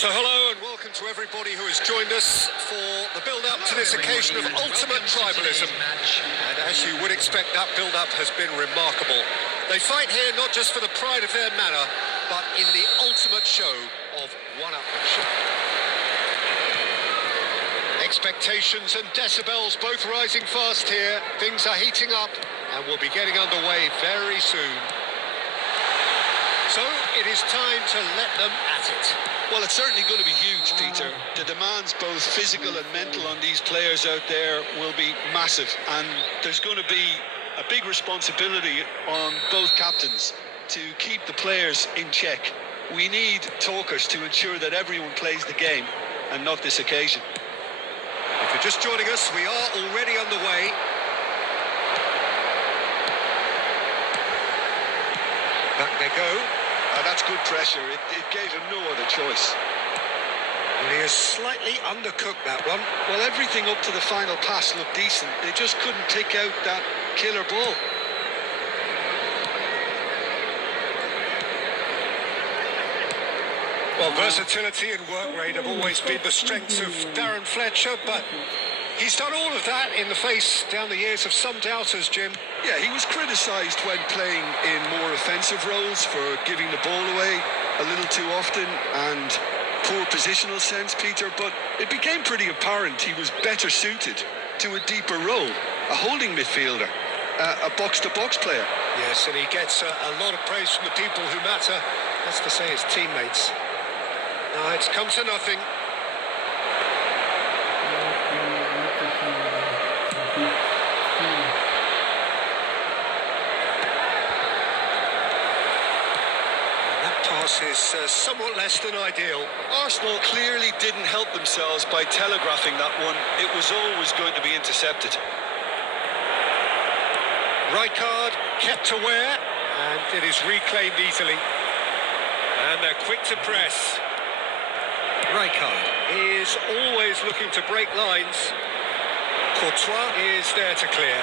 So hello and welcome to everybody who has joined us for the build-up to this occasion of ultimate tribalism. And as you would expect, that build-up has been remarkable. They fight here not just for the pride of their manor, but in the ultimate show of one-upmanship. Expectations and decibels both rising fast here. Things are heating up and we'll be getting underway very soon. So it is time to let them at it. Well, it's certainly going to be huge, Peter. The demands, both physical and mental, on these players out there will be massive. And there's going to be a big responsibility on both captains to keep the players in check. We need talkers to ensure that everyone plays the game and not this occasion. If you're just joining us, we are already on the way. Back they go. That's good pressure. It gave him no other choice. And he has slightly undercooked that one. Well, everything up to the final pass looked decent. They just couldn't pick out that killer ball. Well, versatility and work rate have always been the strengths of Darren Fletcher, but he's done all of that in the face down the years of some doubters, Jim. Yeah, he was criticised when playing in more offensive roles for giving the ball away a little too often and poor positional sense, Peter, but it became pretty apparent he was better suited to a deeper role, a holding midfielder, a box-to-box player. Yes, and he gets a lot of praise from the people who matter, that's to say his teammates. Now it's come to nothing. Is somewhat less than ideal. Arsenal clearly didn't help themselves by telegraphing that one. It was always going to be intercepted. Rijkaard kept aware, and it is reclaimed easily. And they're quick to press. Rijkaard is always looking to break lines. Courtois is there to clear.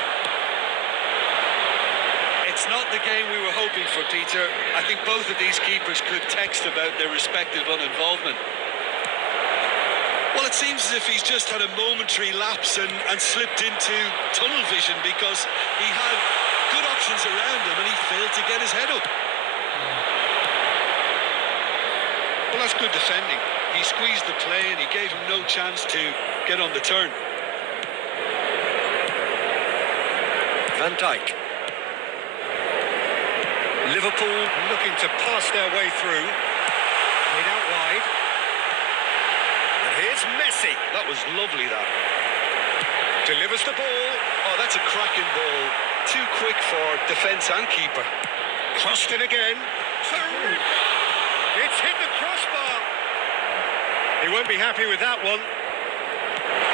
It's not the game we were hoping for, Peter. I think both of these keepers could text about their respective uninvolvement. Well, it seems as if he's just had a momentary lapse and slipped into tunnel vision because he had good options around him and he failed to get his head up. Well, that's good defending. He squeezed the play and he gave him no chance to get on the turn. Van Dijk. Liverpool looking to pass their way through. Made out wide. And here's Messi. That was lovely, that. Delivers the ball. Oh, that's a cracking ball. Too quick for defence and keeper. Crossed it again. It's hit the crossbar. He won't be happy with that one.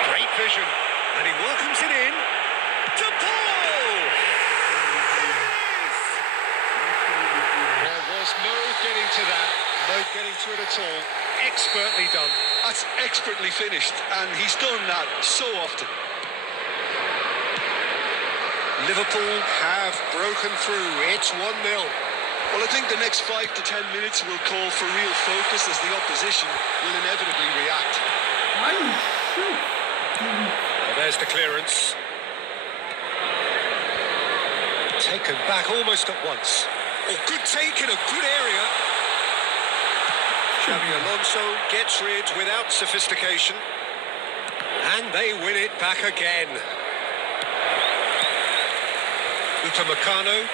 Great vision. And he welcomes it in to Paul. No getting to that, no getting to it at all. Expertly done. That's expertly finished, and he's done that so often. Liverpool have broken through. It's 1-0. Well, I think the next 5 to 10 minutes will call for real focus as the opposition will inevitably react. Well, there's the clearance. Taken back almost at once. Oh, good take in a good area. Xabi Alonso gets rid without sophistication. And they win it back again. Upamecano.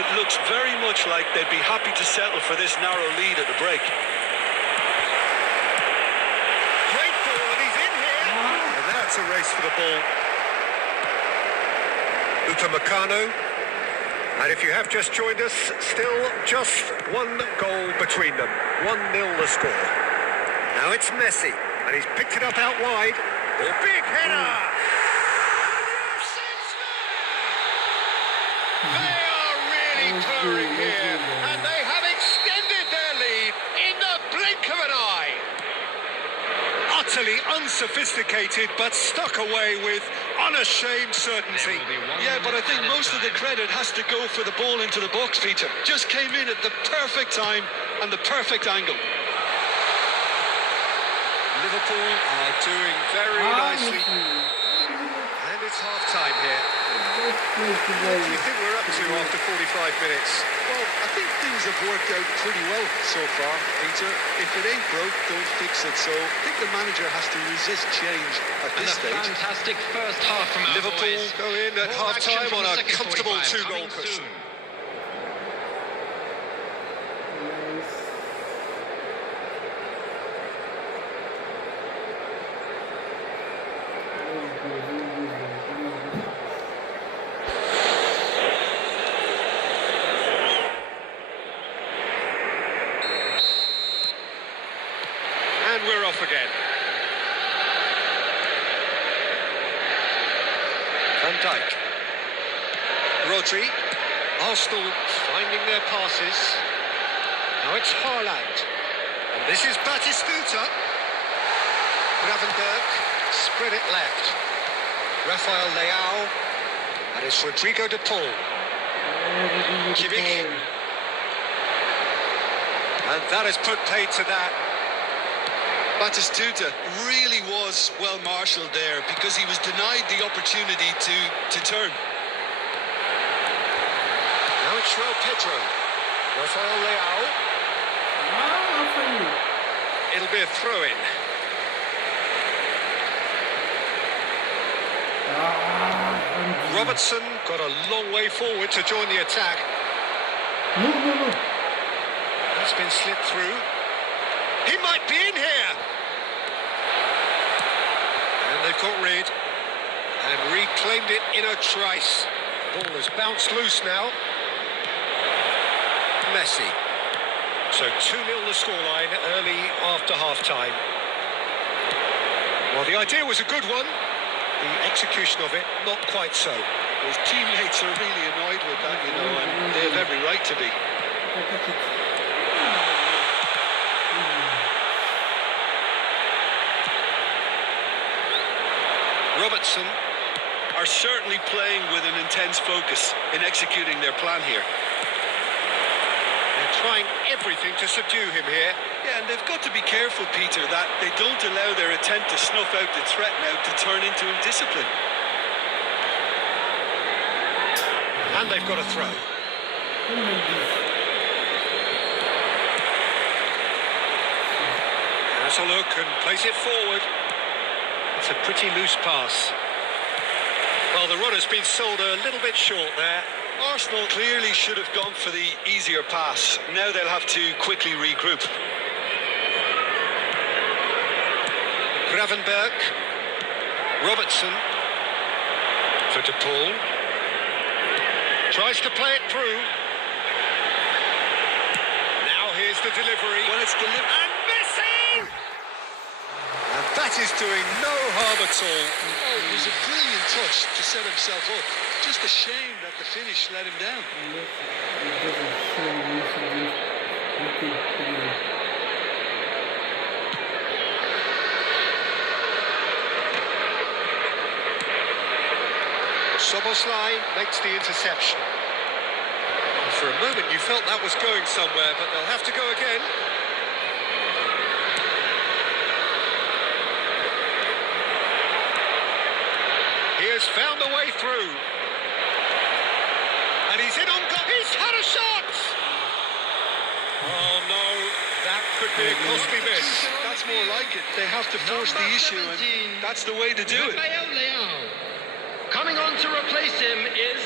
It looks very much like they'd be happy to settle for this narrow lead at the break. Great ball, and he's in here. And that's a race for the ball. Upamecano, and if you have just joined us, still just one goal between them. 1-0 the score. Now it's Messi, and he's picked it up out wide. Oh, big header! They are really purring here, and they have extended their lead in the blink of an eye. Utterly unsophisticated, but stuck away with unashamed certainty. Yeah, but I think most of the credit has to go for the ball into the box, Peter. Just came in at the perfect time and the perfect angle. Liverpool are doing very nicely. And it's half-time here. What do you think we're up to after 45 minutes? Well, I think things have worked out pretty well so far, Peter. If it ain't broke, don't fix it. So I think the manager has to resist change at this stage. Fantastic first half from our Liverpool boys. go in at More action half-time from on the a second comfortable 45 two-goal coming cushion. soon. And we're off again. Van Dijk. Rodri. Arsenal finding their passes. Now it's Haaland. And this is Batistuta. Gravenberg. Spread it left. Rafael Leao. And it's Rodrigo de Paul. Kimmich. And that has put paid to that. Batistuta really was well marshalled there because he was denied the opportunity to turn. Now it's João Pedro. Rafael Leao. It'll be a throw-in. Robertson got a long way forward to join the attack. That's been slipped through. He might be in here. And they've got rid and reclaimed it in a trice. Ball has bounced loose now. Messi. So 2-0 the scoreline early after half-time. Well, the idea was a good one. The execution of it, not quite so. His teammates are really annoyed with that, you know, and they have every right to be. Robertson are certainly playing with an intense focus in executing their plan here. They're trying everything to subdue him here. Yeah, and they've got to be careful, Peter, that they don't allow their attempt to snuff out the threat now to turn into indiscipline. And they've got a throw. Has a look and plays it forward. It's a pretty loose pass. Well, the runner's been sold a little bit short there. Arsenal clearly should have gone for the easier pass. Now they'll have to quickly regroup. Gravenberg. Robertson. For De Paul. Tries to play it through. Now here's the delivery. Well, it's delivered. And Messi! And that is doing no harm at all. Oh, it was a brilliant touch to set himself up. Just a shame that the finish let him down. Soboslai makes the interception. And for a moment you felt that was going somewhere, but they'll have to go again. He has found a way through. And he's in on goal. He's had a shot! Oh no, that could be a costly miss. That's more like it. They have to force the issue, and that's the way to do it. Rafael Leao. Coming on to replace him is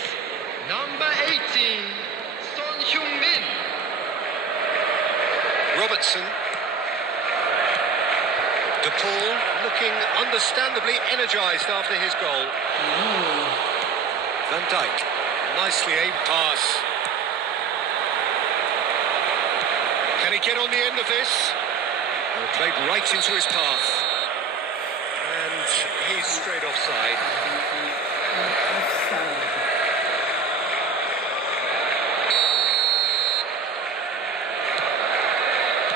number 18, Son Heung-min. Robertson. De Paul looking understandably energised after his goal. Van Dijk, nicely aimed pass. Can he get on the end of this? Well, played right into his path. And he's straight offside.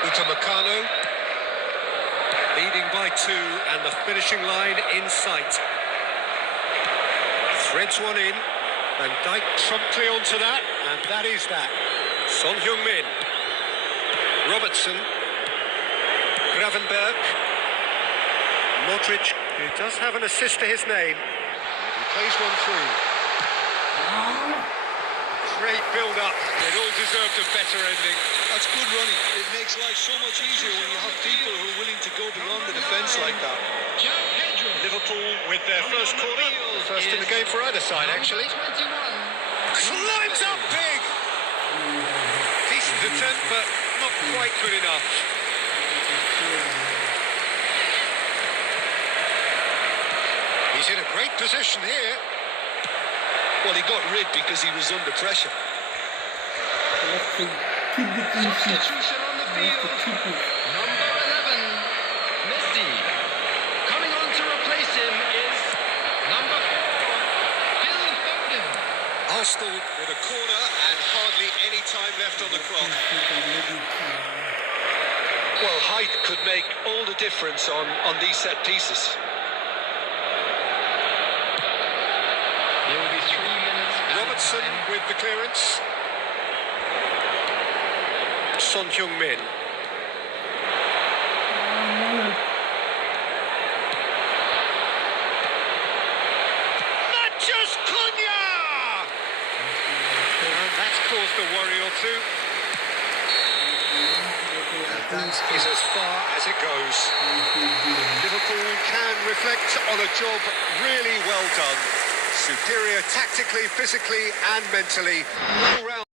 Upamecano leading by 2 and the finishing line in sight. Threads one in. Van Dijk promptly onto that, and that is that. Son Heung-min. Robertson. Gravenberg. Modric, who does have an assist to his name. And he plays one through. Great build-up. It all deserved a better ending. That's good running. It makes life so much easier when you have people who are willing to go beyond the defence like that. Liverpool with their first corner. First in the game for either side, actually. Climbs up big! Decent attempt, but not quite good enough. He's in a great position here. Well, he got rid because he was under pressure. Substitution on the field. Number 11, Messi. Coming on to replace him is number 4, Phil Foden. Arsenal with a corner and hardly any time left on the clock. Well, height could make all the difference on these set pieces. There will be 3 minutes. Robertson with the clearance. Son Heung-min. Matches Cunha! And that's caused a worry or two. And that is as far as it goes. Liverpool can reflect on a job really well done. Superior tactically, physically and mentally. All round.